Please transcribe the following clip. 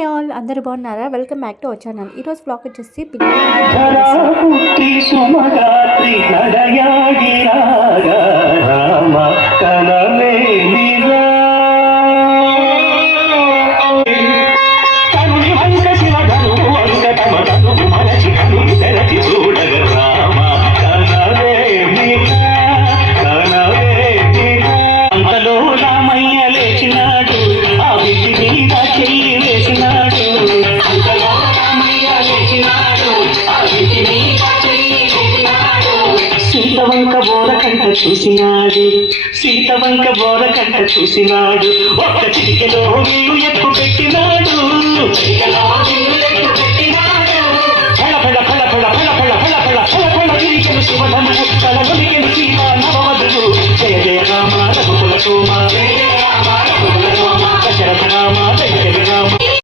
Hi all, అందరూ బాగున్నారా? Welcome back to our channel. ఈరోజు బ్లాగ్ వచ్చేసి సీతవంక బోరకంట చూసినాడు, సీతవంక బోరకంట చూసినాడు, ఒక్క చిటికెలో నీవు ఎక్కు పెట్టినాడు.